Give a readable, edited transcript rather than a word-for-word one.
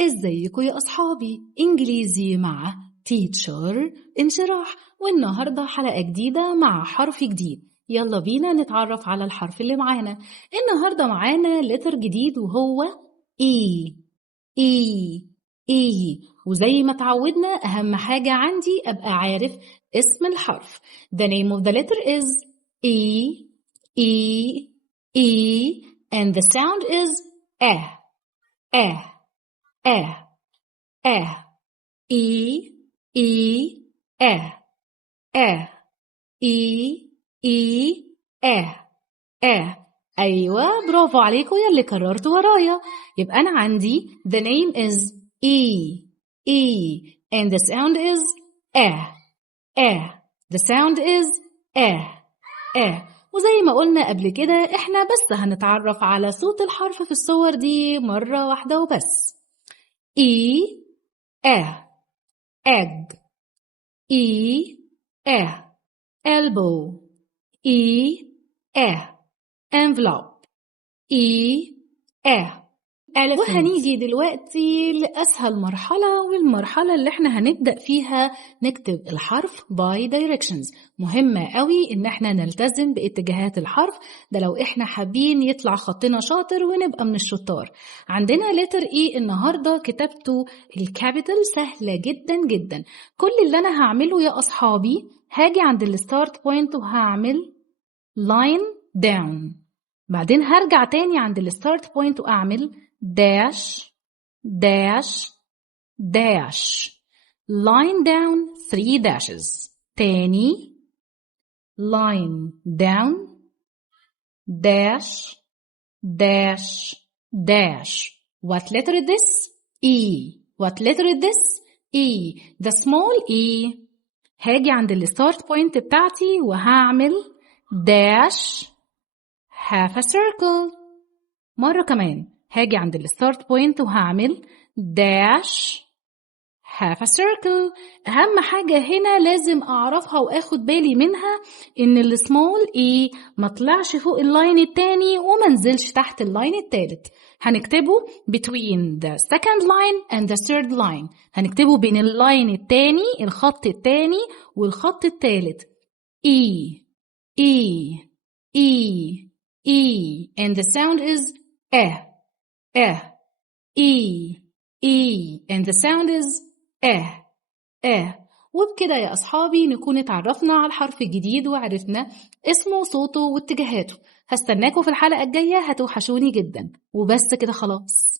ازيكم يا أصحابي؟ إنجليزي مع تيتشر انشراح، والنهاردة حلقة جديدة مع حرف جديد. يلا بينا نتعرف على الحرف اللي معانا. النهاردة معانا لتر جديد وهو إي. إي إي، وزي ما تعودنا أهم حاجة عندي أبقى عارف اسم الحرف. The name of the letter is E. E E and the sound is eh. Eh eh eh. E E eh eh. E E eh eh. أيوة، برافو عليكم يلي كررتوا ورايا. يبقى أنا عندي the name is E. E and the sound is eh. Eh. The sound is eh. Eh. وزي ما قلنا قبل كده احنا بس هنتعرف على صوت الحرف في الصور دي مرة واحدة وبس. E eh. Egg. E eh. Elbow. E eh. Envelope. E eh. وهنيجي دلوقتي لأسهل مرحلة، والمرحلة اللي احنا هنبدأ فيها نكتب الحرف by directions. مهمة قوي ان احنا نلتزم باتجاهات الحرف ده لو احنا حابين يطلع خطنا شاطر ونبقى من الشطار. عندنا letter E النهاردة كتابته الكابيتال سهلة جدا جدا. كل اللي انا هعمله يا اصحابي هاجي عند الستارت بوينت وهعمل line down، بعدين هرجع تاني عند الستارت بوينت واعمل dash dash dash. line down 3 dashes. تاني line down dash dash dash. What letter is this? E. What letter is this? E. The small E. هاجي عند الستارت بوينت بتاعتي وهعمل dash half a circle. مرة كمان هاجي عند الستارت بوينت وهعمل dash half a circle. أهم حاجة هنا لازم أعرفها وأخد بالي منها إن السمول E ما طلعش فوق اللاين التاني وما نزلش تحت اللاين التالت. هنكتبه between the second line and the third line. هنكتبه بين اللاين التاني، الخط التاني والخط التالت. E E E E and the sound is eh eh. E E and the sound is eh eh. وبكده يا أصحابي نكون اتعرفنا على الحرف الجديد وعرفنا اسمه وصوته واتجاهاته. هستناكم في الحلقة الجاية، هتوحشوني جدا. وبس كده خلاص.